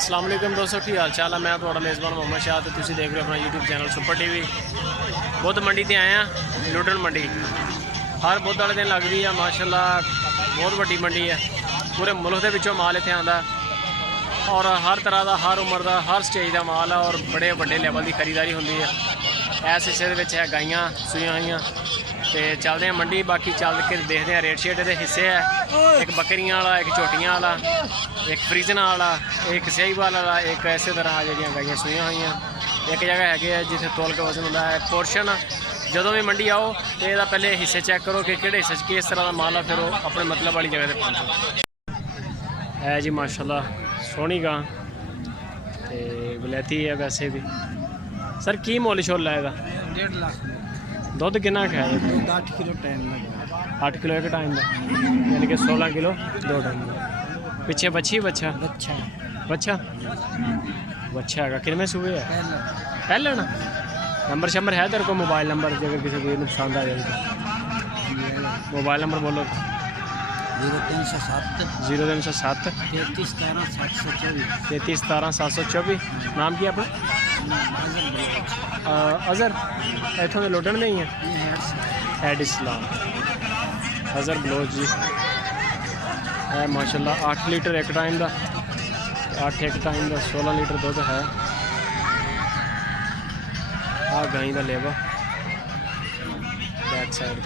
अस्सलाम वालेकुम दोस्तों, की हाल चाल है। मैं थोड़ा मेज़बान मोहम्मद शाह तो तुम देख रहे हो अपना यूट्यूब चैनल सुपर टीवी। बुध मंडी से आए हैं, लुटन मंडी हर बुध वाले दिन लगती है। माशाल्लाह बहुत वड्डी मंडी है, पूरे मुल्क के विचों माल इत्थे आंदा और हर तरह का, हर उम्र का, हर स्टेज का माल है और बड़े बड़े लेवल की खरीदारी होंदी है। इस हिस्से के है गाइयाँ सूइयां हुई तो चलते हैं मंडी। बाकी चल के देखते हैं रेट शेट के हिस्से है, एक बकरियां वाला, एक झोटियां वाला, एक फ्रीजना वाला, एक सहीवाल वाला, एक इस तरह जो गाइयाँ सूइयां हुई। एक जगह है जिसे तोल के वजन होता है पोर्शन। जो भी मंडी आओ तो यदा पहले हिस्से चैक करो कि किस हिस्से किस तरह का माल है, फिर वो अपने मतलब वाली जगह पर पहुँचो। है जी माशाल्लाह सोहनी गां तो वलैती है वैसे भी। सर की मुल छोल है इसका? 1.5 लाख। दुध कितना है? 8 किलो टाइम लगा। 8 किलो एक टाइम का, यानी कि 16 किलो 2 टाइम का। पिछे बच्ची बच्चा अच्छा बच्चा बच्चा है। कितने सूबे है? पहले ना नंबर शंबर है तेरे को? मोबाइल नंबर अगर किसी को पसंद आ जाए तो मोबाइल नंबर बोलो। 0307 0307 33 17 724 33 17 724। नाम की अपना? अज़र। इतों के लुटन नहीं है? हैड इस्लाम अज़र बलोच जी है माशाल्लाह। 8 लीटर एक टाइम का, 8 एक टाइम का 16 लीटर दुध है। आ गाई का लेवा बैक साइड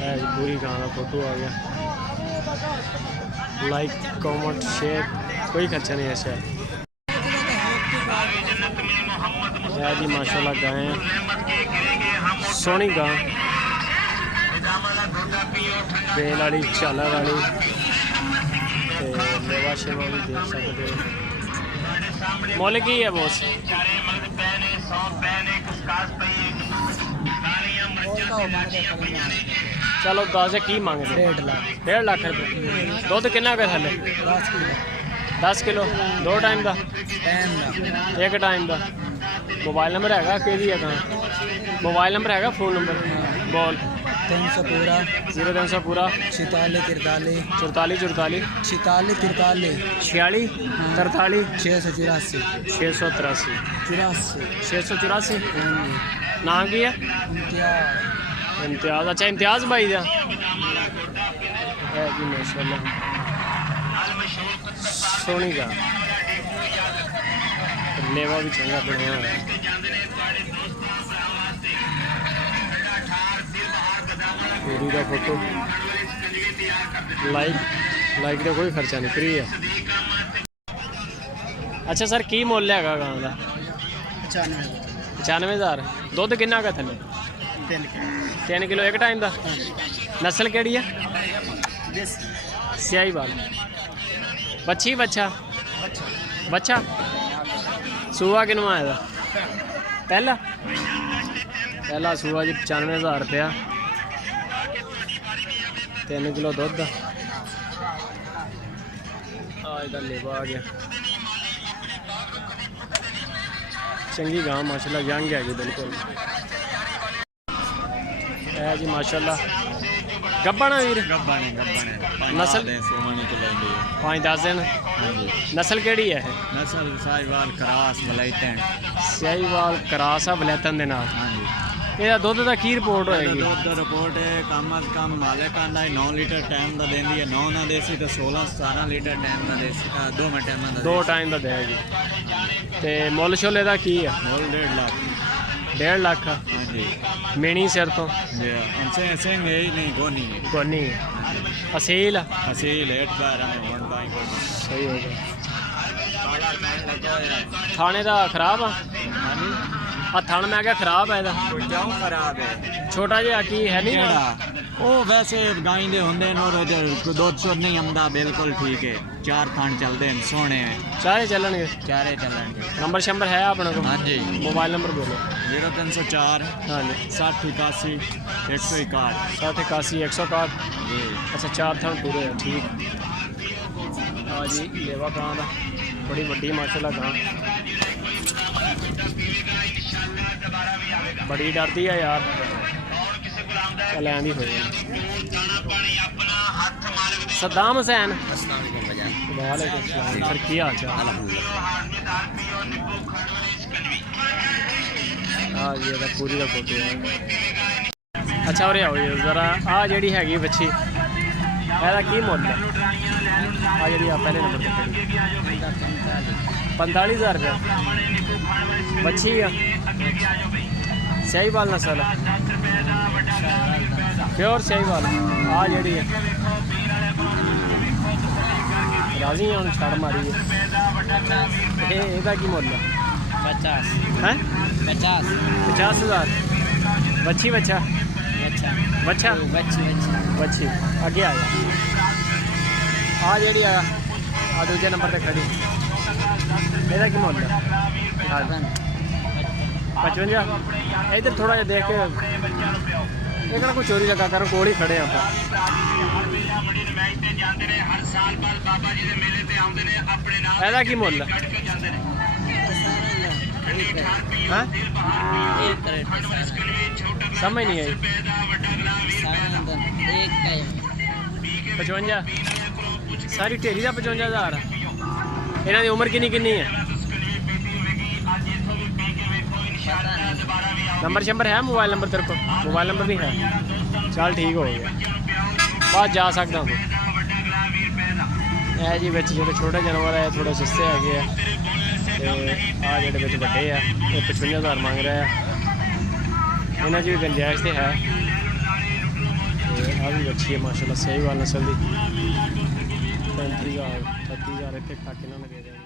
है, पूरी गां का फोटो आ गया। लाइक कमेंट शेयर कोई खर्चा नहीं है शायद। है जी माशाल्लाह गाय सोहनी गां, बेल वाली झालर वाली लेवा शेवा भी देख सकते हो। मुल की है बॉस? चलो दस की मंगते? 1.5 लाख रुपये। दुध कितना का थले? 10 किलो 2 टाइम का, एक टाइम का। मोबाइल नंबर है कि मोबाइल नंबर है? फोन नंबर बोल। 300 पूरा 0300 पूरा 46 43 44 44 46 43 46 43 684 683 84 684। नाम की है? इम्तियाज़। अच्छा इम्तियाज़ भाई का है जी माशाल्लाह सोहनी का लेवा भी चंगा बनया हुआ है। पूरी का फोटो लाइक का कोई खर्चा नहीं, फ्री है। अच्छा सर की मुल है गां का? 95,000। दुध कितना का थले? 3 किलो एक टाइम का। नस्ल केड़ी है? सहीवाल। बच्ची बच्चा बच्चा सूआ किनवा है? पहला सूआ जी 95,000 रुपया। 3 किलो दुध आज लेवा आ गया। चंगी गां माशाल्लाह, यंग है बिल्कुल है जी माशाल्लाह। गब्बन वीर? नस्ल 5-10 दिन। नस्ल केड़ी है? नस्ल साहिवाल क्रास वलैतन। सहीवाल क्रास है वलैतन दे नाल। ਇਹਦਾ ਦੁੱਧ ਦਾ ਕੀ ਰਿਪੋर्ट ਹੋਏਗੀ? ਦੁੱਧ ਦਾ ਰਿਪੋर्ट ਹੈ ਕਮ ਅਜ਼ ਕਮ ਮਾਲਕ ਆਂਦਾ 9 ਲੀਟਰ ਟਾਈਮ ਦਾ ਦਿੰਦੀ ਹੈ। 9 ਨਾ ਦੇਸੀ ਤਾਂ 16-17 ਲੀਟਰ ਟਾਈਮ ਦਾ ਦੇਸੀ, 2 ਟਾਈਮਾਂ ਦਾ 2 ਟਾਈਮ ਦਾ ਦੇਗੀ। ਤੇ ਮੁੱਲ ਛੋਲੇ ਦਾ ਕੀ ਆ? ਮੁੱਲ 1.5 ਲੱਖ। 1.5 ਲੱਖ। ਹਾਂਜੀ ਮੇਣੀ ਸਿਰ ਤੋਂ ਅੰਸੇ ਸਿੰਘ ਹੈ ਨਹੀਂ ਗੋਨੀ ਹੈ। ਕੋਨੀ ਅਸੀਲ ਅਸੀਲ 8-12 में 1 बाई ਸਹੀ ਹੋ ਗਿਆ। ਥਾਣੇ ਦਾ ਖਰਾਬ ਆ? ਆ ਥਣ ਮੈਂ ਕਿਹਾ ਖਰਾਬ ਹੈ ਇਹਦਾ। ਕਿਉਂ ਖਰਾਬ ਹੈ? ਛੋਟਾ ਜਿਹਾ ਕੀ ਹੈ ਨਹੀਂ? ਉਹ ਵੈਸੇ ਗਾਈ ਦੇ ਹੁੰਦੇ ਨੇ ਉਹਦੇ ਦੁੱਧ ਸ਼ੁੱਧ ਨਹੀਂ ਆਉਂਦਾ, ਬਿਲਕੁਲ ਠੀਕ ਹੈ। 4 ਥਣ ਚੱਲਦੇ ਨੇ ਸੋਹਣੇ ਚਾਰੇ ਚੱਲਣਗੇ? ਚਾਰੇ ਚੱਲਣਗੇ। ਨੰਬਰ ਸ਼ੰਬਰ ਹੈ ਆਪਣੇ ਕੋਲ? ਹਾਂਜੀ। ਮੋਬਾਈਲ ਨੰਬਰ ਬੋਲੋ। 0304 ਹਾਂਜੀ 60 81 161 60 81 161 ਜੀ। अच्छा 4 थन पूरे है, ठीक। हाँ जी लेवा गां का बड़ी वड्डी माशाल्लाह गां, बड़ी डरती है यार। चल ऐं भी हो सद्दाम हुसैन अस्सलाम वालेकुम भाईजान। वालेकुम सलाम सर की हाल चाल हाँ जी ਇਹਦਾ ਪੂਰੀ ਦਾ ਫੋਟੋ ਹੈ ਅੱਛਾ ਉਰੇ ਆਓ ਜੀ ਜ਼ਰਾ ਆ ਜਿਹੜੀ ਹੈਗੀ ਬੱਚੀ ਇਹਦਾ ਕੀ ਮੁੱਲ ਹੈ ਆ ਜਿਹੜੀ ਆ ਪਹਿਲੇ ਨੰਬਰ ਤੇ ਖੜੀ 45,000 रुपये ਬੱਚੀ ਆ शाहीवाल नस्ल प्योर शाहीवाल आ जी है राजी हम छड़ मारी है ਇਹਦਾ ਕੀ ਮੁੱਲ ਹੈ 50 हैं 50 50,000 बच्ची बच्चा अच्छा बच्चा बच्ची अगे आ जा आ जी आ दूजे नंबर पर खड़ी ਇਹਦਾ ਕੀ ਮੁੱਲ ਹੈ 55 इधर थोड़ा जिहा देख के ये कोई चोरी लगा कर कोल ही खड़े आप ਇਹਦਾ ਕੀ ਮੁੱਲ ਹੈ हाँ समझ नहीं आई 55 सारी ढेरी का 55,000 इन्हों की उम्र किन्नी है नंबर शंबर है मोबाइल नंबर तेरे को मोबाइल नंबर भी है चल ठीक हो गया बाहर जा सकता तू है जी बच्चे जो छोटे जानवर है थोड़े सस्ते है आ जो बड़े है ये 55,000 मंग रहे हैं इन्होंने भी गुंजाइश तो है आ भी अच्छी है माशाल्लाह शाहीवाल नस्ल की 35,000 38,000 इतने तक इन्होंने दे देंगे